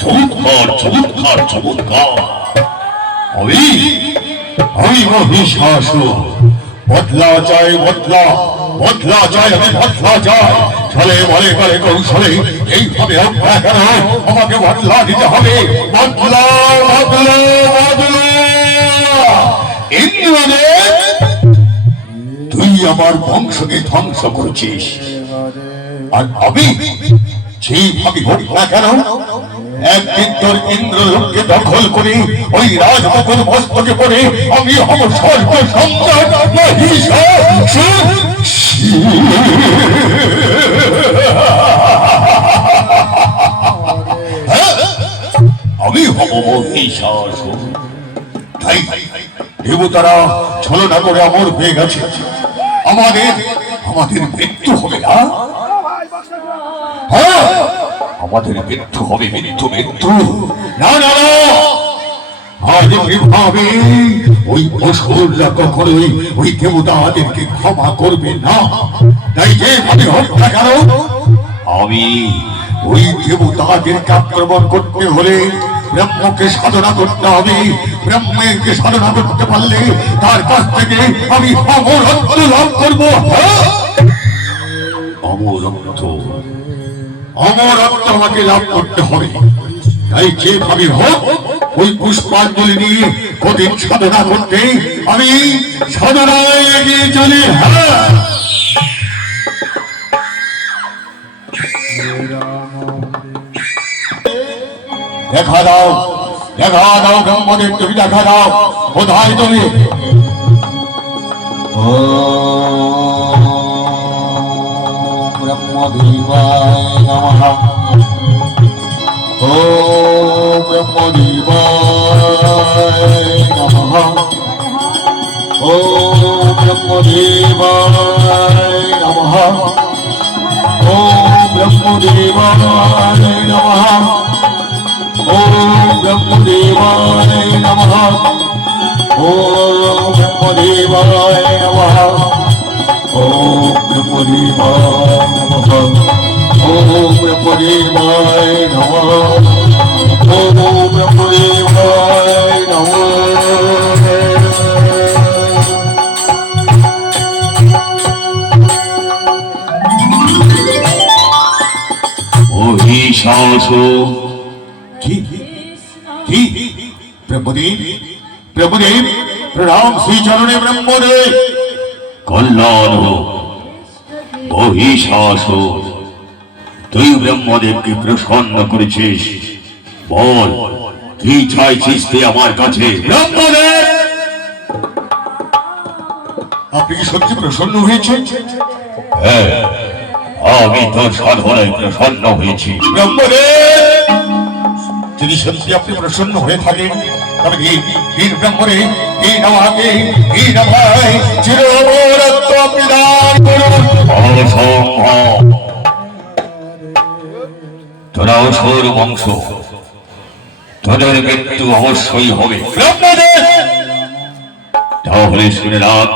চমৎকার চমৎকার চমৎকার আমি আমি মহিষাসুর বদলা চাই বদলা বদলা চাই আমি বদলা চাই চলে বলে করে কৌশলে এইভাবে না কেন আমাকে বদলা দিতে হবে বদলা বদলা বদলা ইন্দ্রদেব তুই আমার বংশকে ধ্বংস করছিস আর আমি যেভাবে হোক না কেন করে ওই আমি হব স্বর্গ সম্রাট মহিষাসুর। আমি হব মহিষাসুর। তাই দেবতারা ছলনা করে অমর হয়ে গেছে। আমাদের আমাদের মৃত্যু হবে না? হ্যাঁ। আমাদের মৃত্যু হবে, মৃত্যু মৃত্যু। না না ওই না। আমি করতে হলে ব্রহ্মকে সাধনা করতে হবে। ব্রহ্মকে সাধনা করতে পারলে তার কাছ থেকে আমি অমরত্ব লাভ করব। হ্যাঁ? অমরত্ব আমাকে লাভ করতে হবে। তাই যেভাবে হোক, ওই পুষ্পাঞ্জলি নিয়ে কঠিন সাধনা করতে আমি সাধনায় এগিয়ে চলি। হ্যাঁ দেখা দাও দেখা দাও, ব্রহ্মদেব তুমি দেখা দাও কোথায় তুমি। ब्रह्मदेवाय नमः ॐ ब्रह्मदेवाय नमः ॐ ब्रह्मदेवाय नमः ॐ ब्रह्मदेवाय नमः ॐ ब्रह्मदेवाय नमः ॐ ब्रह्मदेवाय नमः ॐ विपुरीमाय नमः ॐ विपुरीमाय नमः ॐ विपुरीमाय প্রভুদেব প্রভুদেব প্রণাম শ্রীচরণে ব্রহ্মদেব কল্যাণ হোক মহিষাস তুই ব্রহ্মদেবকে প্রসন্ন করেছিস। বল কি চাইছিস তুই আমার কাছে? ব্রহ্মদেব! আপনি কি সত্যি প্রসন্ন হয়েছেন? হ্যাঁ আমি তোর সাধনায় প্রসন্ন হয়েছি। ব্রহ্মদেব! যদি সত্যি আপনি প্রসন্ন হয়ে থাকেন? তবে বীর ব্রহ্মরে করুন। তোরা অসুর বংশ তোদের মৃত্যু অবশ্যই হবে। তাহলে শুনে রাখ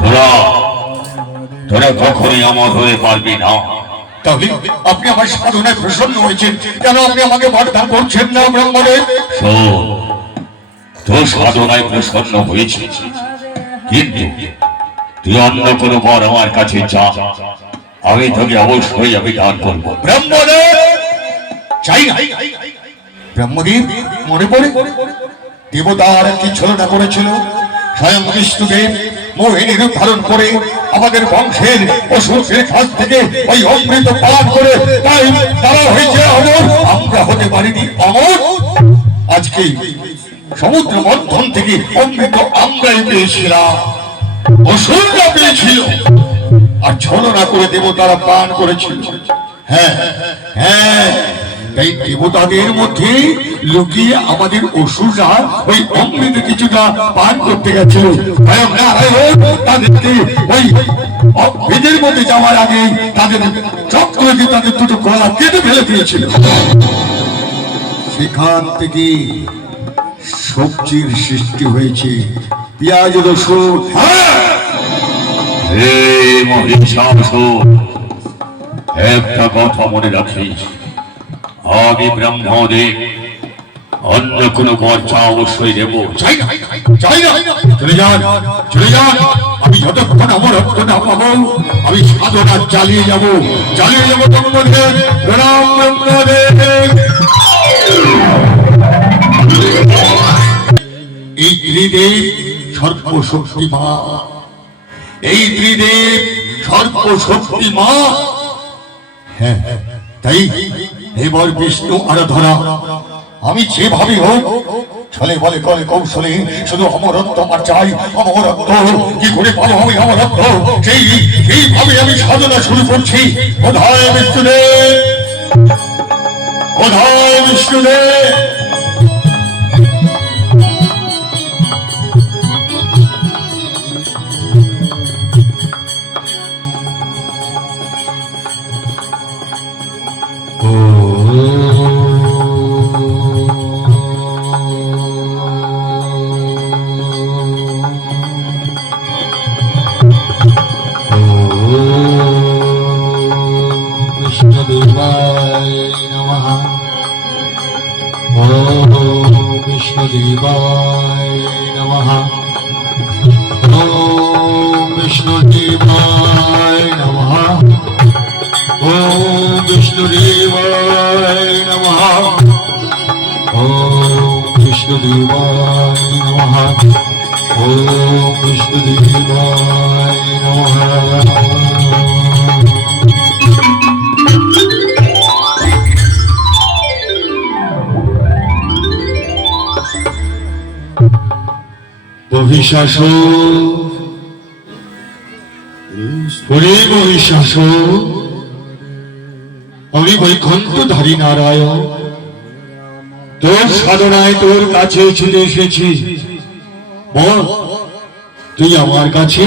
তোরা তোরা কখনই আমার হয়ে পারবি না। তাহলে আপনি আমার সাধনায় প্রসন্ন হয়েছেন। কেন আপনি আমাকে বরদান করছেন না ব্রহ্মদেব শোন তোর সাধনায় প্রসন্ন হয়েছে। কিন্তু তুই অন্য কোনো বর আমার কাছে আমি তোকে অবশ্যই আমি দান করব। ব্রহ্মদেব চাই না। ব্রহ্মদেব মনে পড়ে? দেবতার কি ছলনা করেছিল স্বয়ং বিষ্ণুদেব মোহিনী ধারণ করে আমাদের বংশের অসুরের কাছ থেকে ওই অমৃত পান করে তাই তারা হয়েছে অমর। আমরা হতে পারিনি অমর। আজকে সমুদ্র মন্থন থেকে অমৃত আমরাই পেয়েছিলাম অসুররা পেয়েছিল। আর ছলনা করে দেবতারা পান করেছিল। হ্যাঁ হ্যাঁ। তাই দেবতাদের মধ্যে লুকিয়ে আমাদের অসুররা ওই অমৃত কিছুটা পান করতে গেছিল। মধ্যে যাওয়ার আগে তাদের চক্র দিয়ে তাদের দুটো গলা কেটে ফেলে দিয়েছিল। সেখান থেকে সবজির সৃষ্টি হয়েছে। পেঁয়াজ, রসুন হ্যাঁ! একটা কথা মনে রাখিস। আমি ব্রহ্মদেব অন্য কোনো খরচা অবশ্যই দেব আমি যতক্ষণ আমার রক্ত না পাবো, আমি সাধনা চালিয়ে যাব। চালিয়ে যাব ব্রহ্মদেব প্রণাম ব্রহ্মদেব এই ত্রিদেব সর্বশক্তিমা এই ত্রিদেব সর্বশক্তিমা হ্যাঁ তাই এবার বিষ্ণু আরাধনা। আমি যেভাবে হোক, ছলে বলে কলে কৌশলে, শুধু অমরত্ব আমার চাই, অমরত্ব। কি করে পাবো আমি অমরত্ব? সেই, এইভাবে আমি সাধনা শুরু করছি। কোথায় বিষ্ণুদেব কোথায় Vishnudev. Om Vishnu Devaya Namaha. Om Vishnu Devaya Namaha. মহিষাস হরে মহিষাস আমি বৈকুণ্ঠধারী নারায়ণ। তোর সাধনায় তোর কাছে ছুটে এসেছি। বল, তুই আমার কাছে